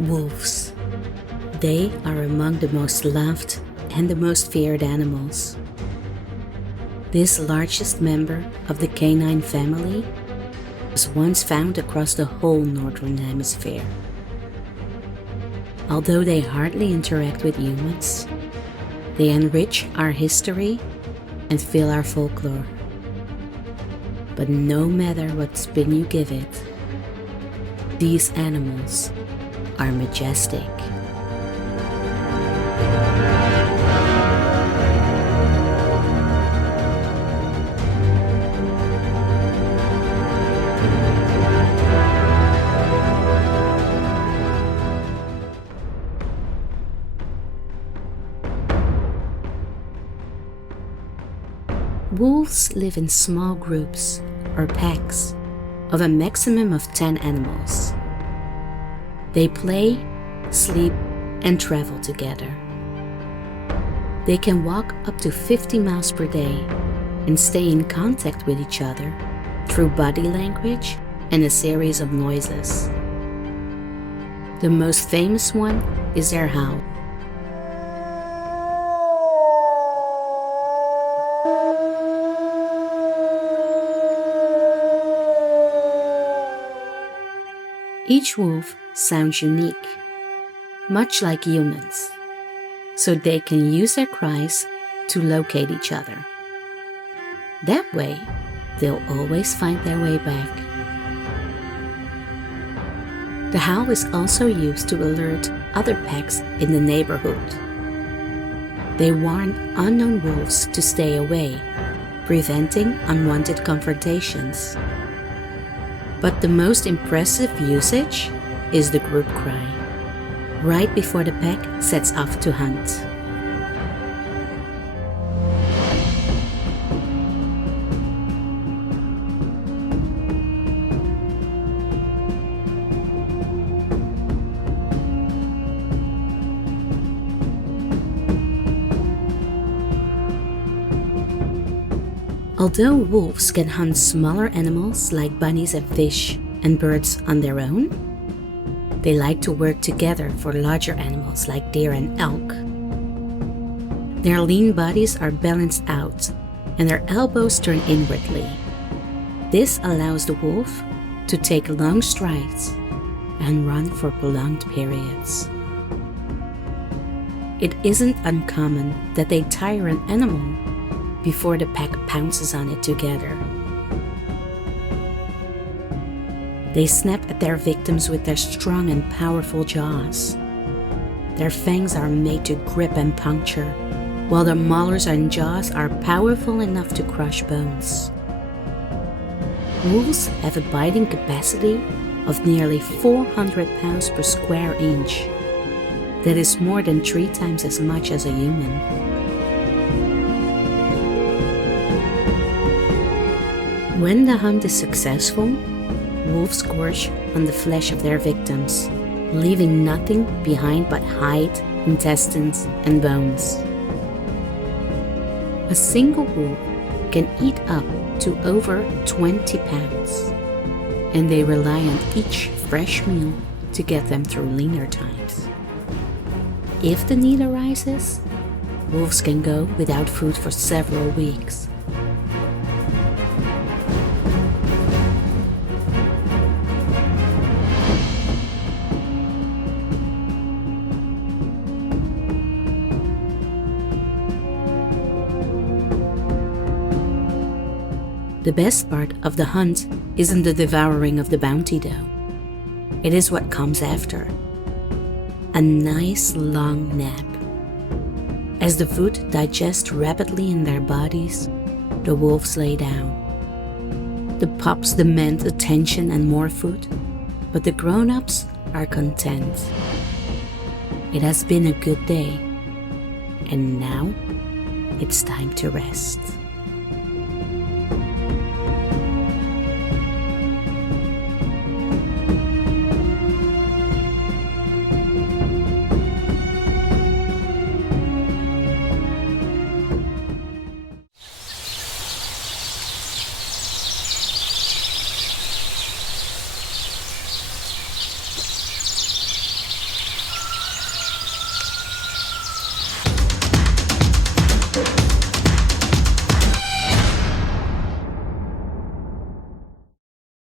Wolves. They are among the most loved and the most feared animals. This largest member of the canine family was once found across the whole northern hemisphere. Although they hardly interact with humans, they enrich our history and fill our folklore. But no matter what spin you give it, these animals are majestic. Wolves live in small groups or packs of a maximum of 10 animals. They play, sleep, and travel together. They can walk up to 50 miles per day and stay in contact with each other through body language and a series of noises. The most famous one is their howl. Each wolf sounds unique, much like humans, so they can use their cries to locate each other. That way, they'll always find their way back. The howl is also used to alert other packs in the neighborhood. They warn unknown wolves to stay away, preventing unwanted confrontations. But the most impressive usage is the group cry, right before the pack sets off to hunt. Although wolves can hunt smaller animals like bunnies and fish and birds on their own, they like to work together for larger animals like deer and elk. Their lean bodies are balanced out and their elbows turn inwardly. This allows the wolf to take long strides and run for prolonged periods. It isn't uncommon that they tire an animal before the pack pounces on it together. They snap at their victims with their strong and powerful jaws. Their fangs are made to grip and puncture, while their molars and jaws are powerful enough to crush bones. Wolves have a biting capacity of nearly 400 pounds per square inch. That is more than 3 times as much as a human. When the hunt is successful, wolves gorge on the flesh of their victims, leaving nothing behind but hide, intestines, and bones. A single wolf can eat up to over 20 pounds, and they rely on each fresh meal to get them through leaner times. If the need arises, wolves can go without food for several weeks. The best part of the hunt isn't the devouring of the bounty though. It is what comes after. A nice long nap. As the food digests rapidly in their bodies, the wolves lay down. The pups demand attention and more food, but the grown-ups are content. It has been a good day, and now it's time to rest.